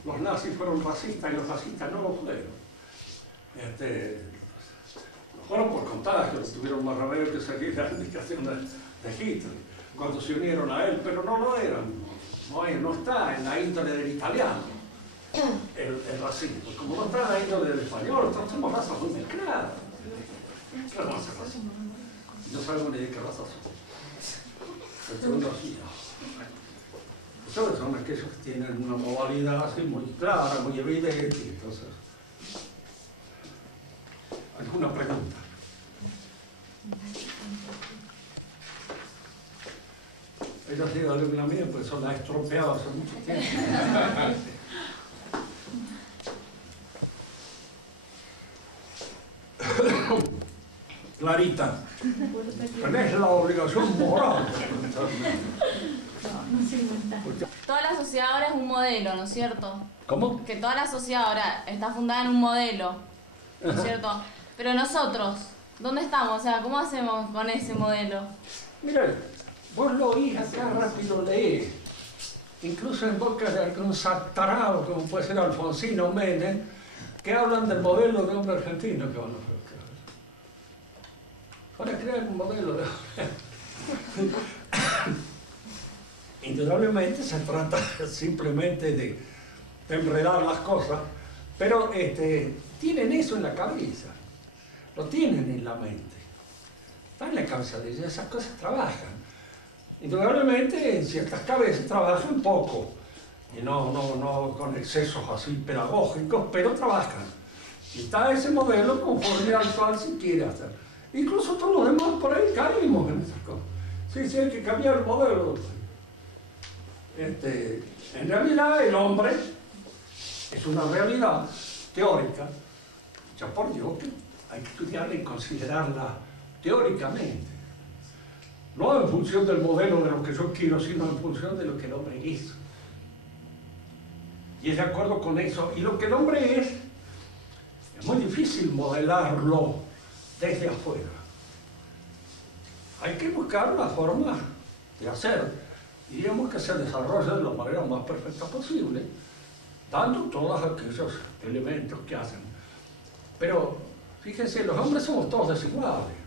los nazis fueron racistas y los fascistas no lo fueron. Fueron por contagio, tuvieron más remedio que seguir la indicación de Hitler cuando se unieron a él, pero no lo eran. No está en la índole del italiano el racismo. Como no está en la índole del español, entonces somos razas muy mezcladas. ¿Qué vamos a hacer racismo? No sabemos ni de qué raza son. El segundo sí, no. Ustedes son aquellos que tienen una modalidad así muy clara, muy evidente, entonces. ¿Alguna pregunta? Ella ha sido alumna mía, pues son la estropeada hace mucho tiempo. Clarita, tenés la obligación moral. Toda la sociedad ahora es un modelo, ¿no es cierto? ¿Cómo? Que toda la sociedad ahora está fundada en un modelo, ¿no es cierto? Pero nosotros, ¿dónde estamos? O sea, ¿cómo hacemos con ese modelo? Mira, vos lo oís acá rápido leer, incluso en boca de algún tarado como puede ser Alfonsino Menem, que hablan del modelo de hombre argentino que van a crear un modelo de Indudablemente se trata simplemente de enredar las cosas, pero tienen eso en la cabeza, lo tienen en la mente, está en la cabeza de ellos, esas cosas trabajan. Indudablemente en ciertas cabezas trabajan poco, y no con excesos así pedagógicos, pero trabajan. Y está ese modelo conforme al cual se quiere hacer. Incluso todos los demás por ahí caímos en esas cosas. Sí, hay que cambiar el modelo. En realidad el hombre es una realidad teórica, ya por Dios, que hay que estudiarla y considerarla teóricamente. No en función del modelo de lo que yo quiero, sino en función de lo que el hombre es. Y es de acuerdo con eso. Y lo que el hombre es muy difícil modelarlo desde afuera. Hay que buscar la forma de hacer, digamos, que se desarrolle de la manera más perfecta posible, dando todos aquellos elementos que hacen. Pero, fíjense, los hombres somos todos desiguales.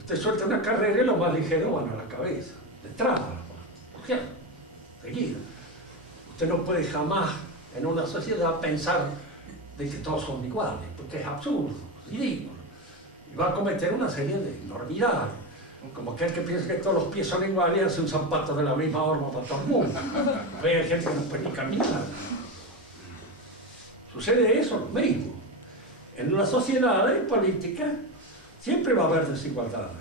Usted suelta una carrera y los más ligeros van a la cabeza, detrás, ¿por qué? Seguida. Usted no puede jamás en una sociedad pensar de que todos son iguales, porque es absurdo, ridículo. Y va a cometer una serie de enormidades. Como aquel que piensa que todos los pies son iguales y hace un zapato de la misma forma para todo el mundo. Hay gente que no puede ni caminar. Sucede eso, lo mismo. En una sociedad política siempre va a haber desigualdades.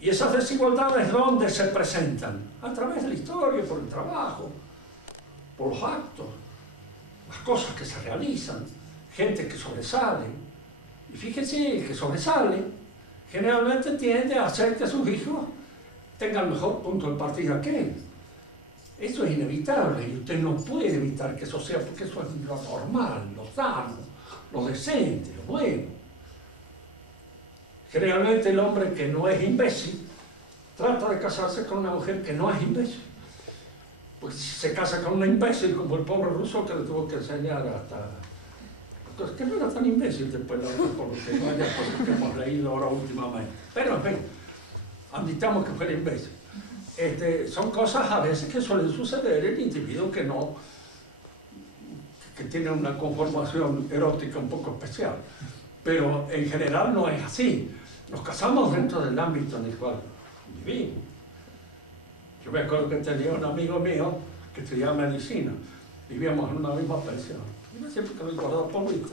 Y esas desigualdades, ¿dónde se presentan? A través de la historia, por el trabajo, por los actos, las cosas que se realizan, gente que sobresale. Y fíjense, el que sobresale generalmente tiende a hacer que sus hijos tengan el mejor punto de partida que él. Eso es inevitable y usted no puede evitar que eso sea, porque eso es lo normal, lo sano, lo decente, lo bueno. Generalmente el hombre que no es imbécil trata de casarse con una mujer que no es imbécil. Pues si se casa con una imbécil, como el pobre Rousseau, que le tuvo que enseñar hasta... Entonces, que no era tan imbécil después, por lo que vaya, por lo que hemos leído ahora últimamente. Pero, en fin, admitamos que fuera imbécil. Son cosas a veces que suelen suceder en individuos que tienen una conformación erótica un poco especial. Pero en general no es así. Nos casamos dentro del ámbito en el cual vivimos. Yo me acuerdo que tenía un amigo mío que estudiaba medicina. Vivíamos en una misma pensión. Yo siempre que me guardaba polvito.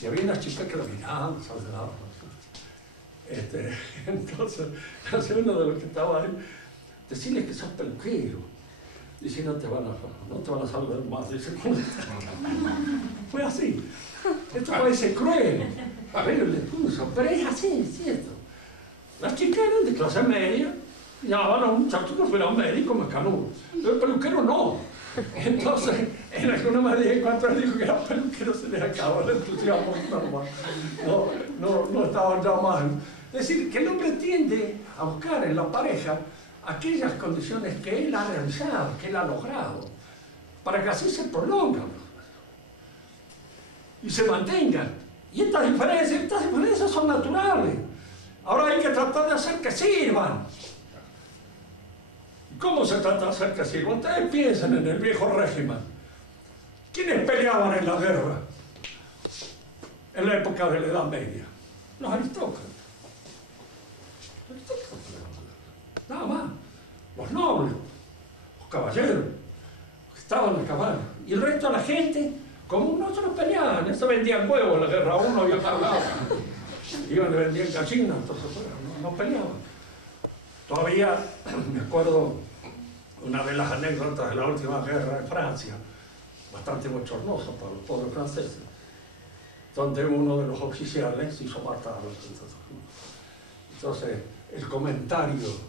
Y había unas chicas que lo miraban, saludaban. Entonces uno de los que estaba ahí, decirles que sos peluquero. Dice, no te van a saludar más. Dice, fue así. Esto parece cruel, pero le puso, pero es así, es cierto. Las chicas eran de clase media, llamaban a un muchacho que fuera médico mecanudo, pero el peluquero no. Entonces, en alguna medida, en cuanto él dijo que era peluquero, se les acabó el entusiasmo normal. No estaban ya más. Es decir, que el hombre tiende a buscar en la pareja aquellas condiciones que él ha realizado, que él ha logrado, para que así se prolongan y se mantengan. Y estas diferencias son naturales. Ahora hay que tratar de hacer que sirvan. ¿Cómo se trata de hacer que sirvan? Ustedes piensen en el viejo régimen. ¿Quiénes peleaban en la guerra? En la época de la Edad Media. Los aristócratas. Nada más. Los nobles, los caballeros, los que estaban a caballo. Y el resto de la gente, como nosotros peleaban, eso vendían huevos en la guerra, uno y otro lado. Iban y vendían gallinas, entonces no peleaban. Todavía me acuerdo una de las anécdotas de la última guerra de Francia, bastante bochornosa para los pobres franceses, donde uno de los oficiales se hizo matar. Entonces, el comentario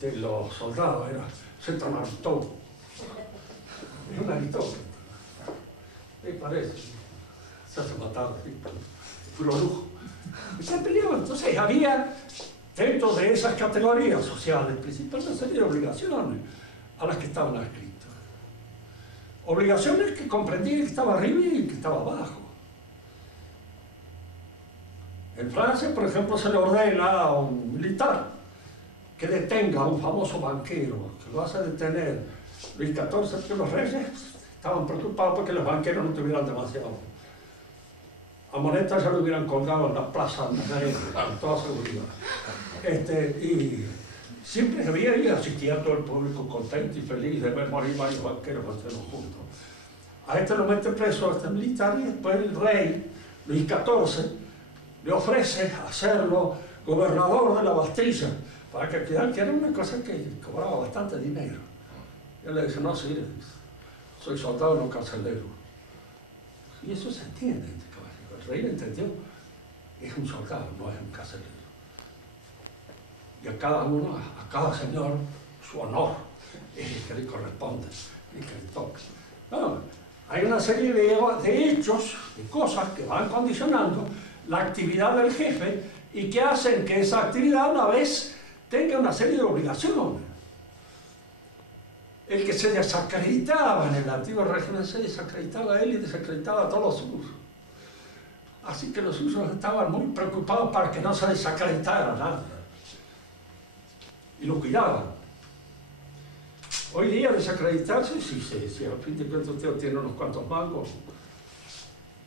de los soldados era, se un aristócrata. Es un aristócrata. ¿Qué parece? Se hace matar, puro lujo. Y se peleaban. Entonces había, dentro de esas categorías sociales principales, una serie de obligaciones a las que estaban adscritos. Obligaciones que comprendían que estaba arriba y que estaba abajo. En Francia, por ejemplo, se le ordena a un militar que detenga a un famoso banquero, que lo hace detener Luis XIV, que los reyes estaban preocupados porque los banqueros no tuvieran demasiado. A Moneta ya lo hubieran colgado en la plaza con toda seguridad. Y siempre había y asistía todo el público contento y feliz de ver morir varios banqueros juntos. A este lo mete preso, a este militar, y después el rey, Luis XIV, le ofrece hacerlo gobernador de la Bastilla, para que quedara, que era una cosa que cobraba bastante dinero. Y él le dice, no, sí, soy soldado, no carcelero. Y eso se entiende, caballero. El rey lo entendió, es un soldado, no es un carcelero. Y a cada uno, a cada señor, su honor es el que le corresponde, el que le toca. No, Hay una serie de hechos, de cosas que van condicionando la actividad del jefe y que hacen que esa actividad a la vez tenga una serie de obligaciones. El que se desacreditaba en el antiguo régimen se desacreditaba a él y desacreditaba a todos los suyos. Así que los suyos estaban muy preocupados para que no se desacreditara nada. Y lo cuidaban. Hoy día desacreditarse, si al fin de cuentas usted tiene unos cuantos mangos,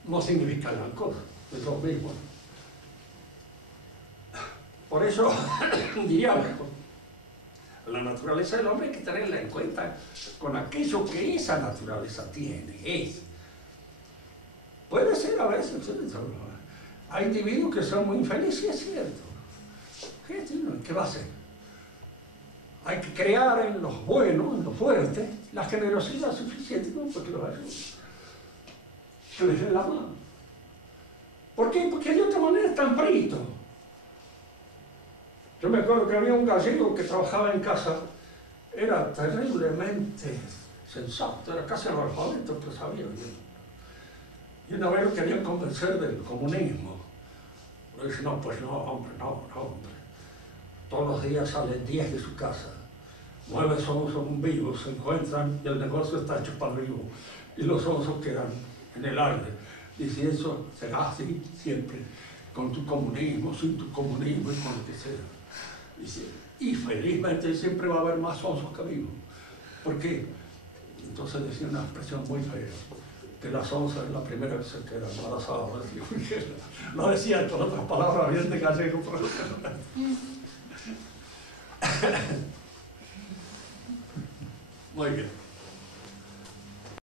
no significa gran cosa, es lo mismo. Por eso, diríamos, la naturaleza del hombre hay que tenerla en cuenta con aquello que esa naturaleza tiene, es. Puede ser a veces, hay individuos que son muy infelices, es cierto. ¿Qué va a hacer? Hay que crear en los buenos, en los fuertes, la generosidad suficiente como para que los ayude. Que les den la mano. ¿Por qué? Porque de otra manera están fritos. Yo me acuerdo que había un gallego que trabajaba en casa, era terriblemente sensato, era casi analfabeto, pero sabía bien. Y una vez lo querían convencer del comunismo. Le dije, no, pues no, hombre. Todos los días salen 10 de su casa. 9 son vivos, se encuentran y el negocio está hecho para vivo. Y los 11 quedan en el aire. Dice, eso será así siempre, con tu comunismo, sin tu comunismo y con lo que sea. Dice, y felizmente siempre va a haber más onzos que vivos. ¿Por qué? Entonces decía una expresión muy fea, que las onzas es la primera vez que quedan embarazadas. Lo decía con otras palabras bien de gallego. Muy bien.